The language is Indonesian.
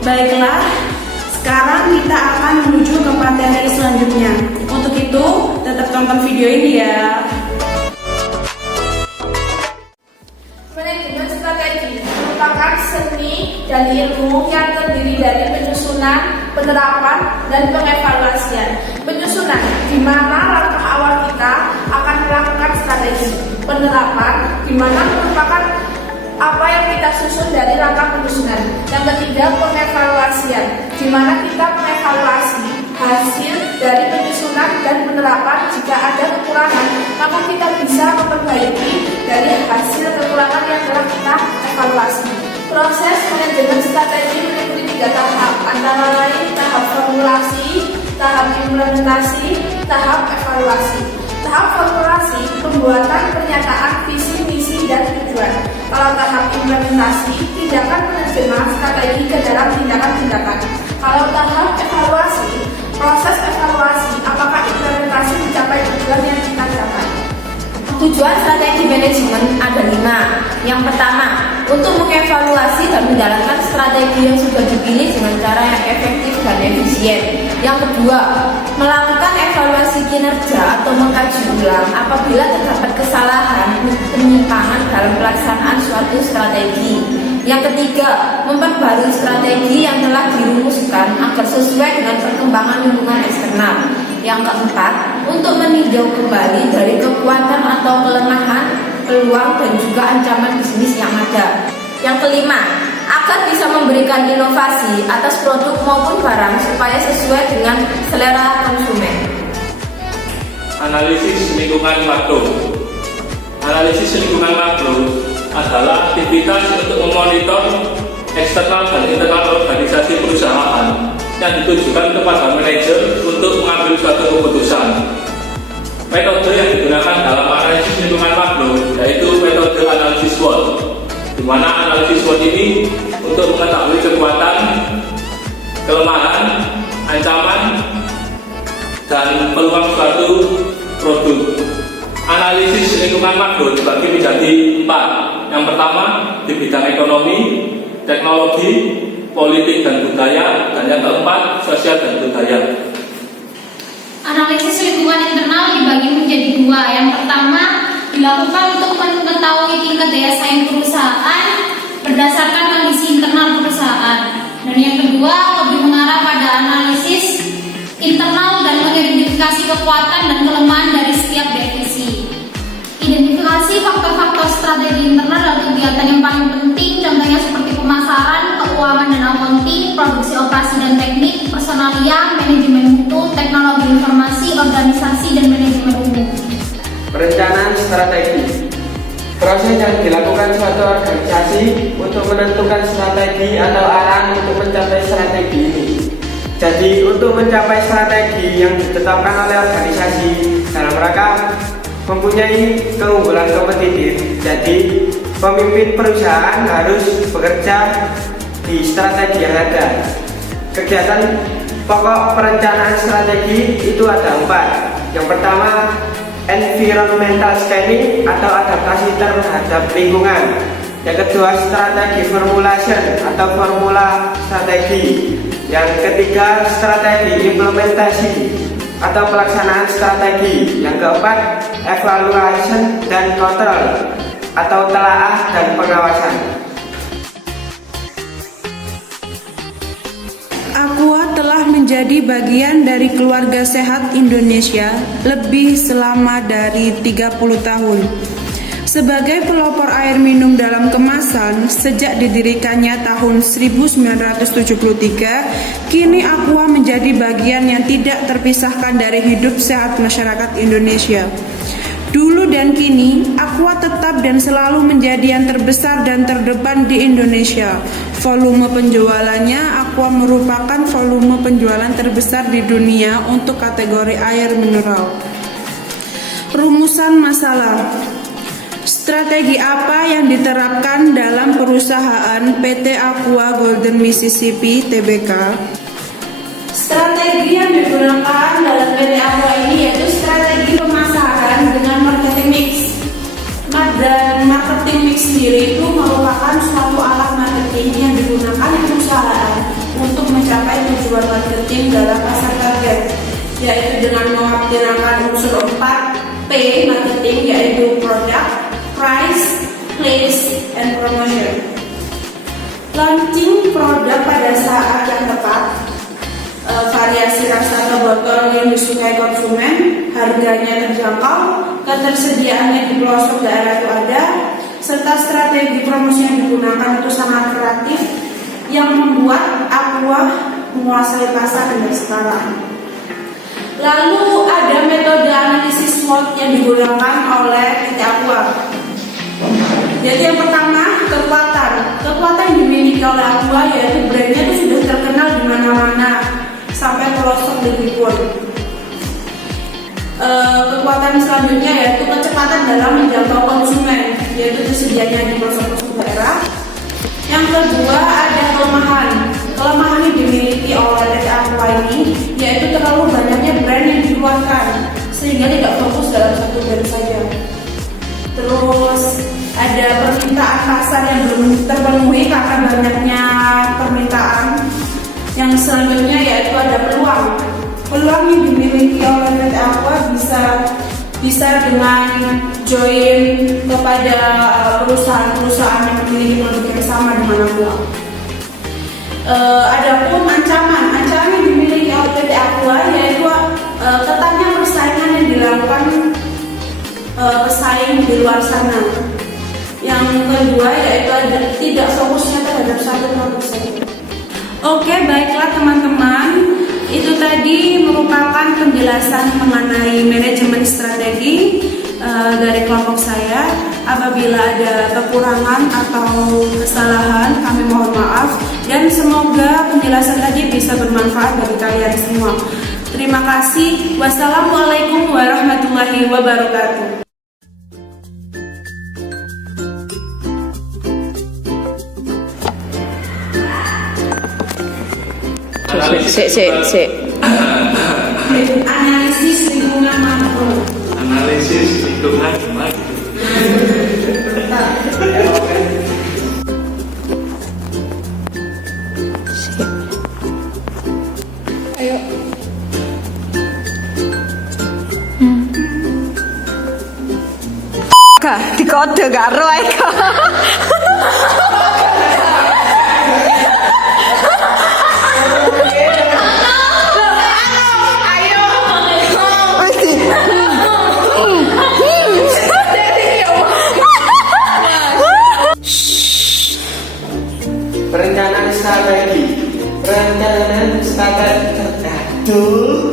Baiklah, sekarang kita akan menuju ke materi selanjutnya. Untuk itu, tetap tonton video ini ya. Manajemen strategi merupakan seni dan ilmu yang terdiri dari penyusunan, penerapan, dan pengevaluasian. Penyusunan, di mana langkah awal kita akan melakukan strategi. Penerapan, di mana merupakan apa yang kita susun dari langkah penyusunan. Yang ketiga, pengevaluasian, di mana kita mengevaluasi hasil dari penyusunan dan penerapan. Jika ada kekurangan, maka kita bisa memperbaiki dari hasil kekurangan yang telah kita evaluasi. Proses manajemen strategi meliputi 3 tahap, antara lain tahap formulasi, tahap implementasi, tahap evaluasi. Tahap formulasi, pembuatan pernyataan visi, misi, dan tujuan. Kalau tahap implementasi, tindakan menerjemah strategi ke dalam tindakan-tindakan. Kalau tahap evaluasi, proses evaluasi apakah implementasi mencapai tujuan yang kita capai. Tujuan strategi manajemen ada 5. Yang pertama, untuk mengevaluasi dan menjalankan strategi yang sudah dipilih dengan cara yang efektif dan efisien. Yang kedua, melakukan evaluasi kinerja atau mengkaji ulang apabila terdapat kesalahan, penyimpangan dalam pelaksanaan suatu strategi. Yang ketiga, memperbarui strategi yang telah dirumuskan agar sesuai dengan perkembangan lingkungan eksternal. Yang keempat, untuk meninjau kembali dari kekuatan atau kelemahan, peluang, dan juga ancaman bisnis yang ada. Yang kelima, agar bisa memberikan inovasi atas produk maupun barang supaya sesuai dengan selera konsumen. Analisis lingkungan makro. Analisis lingkungan makro adalah aktivitas untuk memonitor eksternal dan internal organisasi perusahaan yang ditujukan kepada manajer untuk mengambil suatu keputusan. Metode yang digunakan dalam analisis lingkungan makro yaitu metode analisis SWOT, di mana analisis SWOT ini untuk mengetahui kekuatan, kelemahan, ancaman, dan peluang suatu produk. Analisis lingkungan makro dibagi menjadi 4. Yang pertama di bidang ekonomi, teknologi, politik dan budaya, dan yang keempat sosial dan budaya. Analisis lingkungan internal dibagi menjadi 2. Yang pertama dilakukan untuk mengetahui tingkat daya saing perusahaan berdasarkan kondisi internal perusahaan. Dan yang kedua lebih mengarah pada analisis internal dan mengidentifikasi kekuatan dan kelemahan dari setiap divisi. Identifikasi faktor-faktor strategi internal adalah kegiatan yang paling penting, contohnya seperti pemasaran, keuangan dan accounting, produksi operasi dan teknik, personalia, manajemen mutu, teknologi informasi, organisasi, dan manajemen umum. Perencanaan strategi. Proses yang dilakukan suatu organisasi untuk menentukan strategi atau arahan untuk mencapai strategi ini. Jadi untuk mencapai strategi yang ditetapkan oleh organisasi dalam rangka mempunyai keunggulan kompetitif, jadi pemimpin perusahaan harus bekerja di strategi yang ada. Kegiatan pokok perencanaan strategi itu ada 4. Yang pertama, environmental scanning atau adaptasi terhadap lingkungan. Yang kedua, strategi formulation atau formula strategi. Yang ketiga, strategi implementasi atau pelaksanaan strategi. Yang keempat, evaluation dan control atau telaah dan pengawasan. Aqua telah menjadi bagian dari keluarga sehat Indonesia lebih selama dari 30 tahun. Sebagai pelopor air minum dalam kemasan sejak didirikannya tahun 1973, kini Aqua menjadi bagian yang tidak terpisahkan dari hidup sehat masyarakat Indonesia. Dulu dan kini, Aqua tetap dan selalu menjadi yang terbesar dan terdepan di Indonesia. Volume penjualannya, Aqua merupakan volume penjualan terbesar di dunia untuk kategori air mineral. Rumusan masalah. Strategi apa yang diterapkan dalam perusahaan PT Aqua Golden Mississippi Tbk? Strategi yang digunakan dalam PT Aqua ini yaitu strategi pemasaran dengan marketing mix. Dan marketing mix sendiri itu merupakan suatu alat marketing yang digunakan di perusahaan marketing dalam pasar target, yaitu dengan mengoptimalkan unsur 4P marketing, yaitu product, price, place, and promotion. Launching produk pada saat yang tepat, variasi rasa atau botol yang disukai konsumen, harganya terjangkau, ketersediaannya di pelosok daerah itu ada, serta strategi promosi yang digunakan itu sangat kreatif yang membuat Aqua menguasai pasar hingga sekarang. Lalu ada metode analisis SWOT yang digunakan oleh PT Aqua. Jadi yang pertama, kekuatan yang dimiliki oleh Aqua yaitu brandnya itu sudah terkenal di mana-mana sampai pelosok negeri pun. Kekuatan selanjutnya yaitu kecepatan dalam menjangkau konsumen, yaitu tersedianya di pelosok-pelosok daerah. Yang kedua ada kelemahan yang dimiliki oleh PT Aqua ini, yaitu terlalu banyaknya brand yang dikeluarkan sehingga tidak fokus dalam satu brand saja. Terus ada permintaan pasar yang belum terpenuhi karena banyaknya permintaan. Yang selanjutnya yaitu ada peluang yang dimiliki oleh PT Aqua bisa dengan join kepada perusahaan-perusahaan yang memiliki produk yang sama dengan Aqua. Adapun ancaman yang dimiliki oleh PT Aqua yaitu ketatnya persaingan yang dilakukan pesaing di luar sana. Yang kedua yaitu ada tidak fokusnya terhadap satu produk saja. Oke, baiklah teman-teman, itu tadi merupakan penjelasan mengenai manajemen strategi dari kelompok saya. Apabila ada kekurangan atau kesalahan, kami mohon maaf dan semoga penjelasan tadi bisa bermanfaat bagi kalian semua. Terima kasih. Wassalamualaikum warahmatullahi wabarakatuh. Sik. Analisis lingkungan makro. Analisis lingkungan makro. Ayo. Dikode karo ae. Perencanaan strategi. Aduh.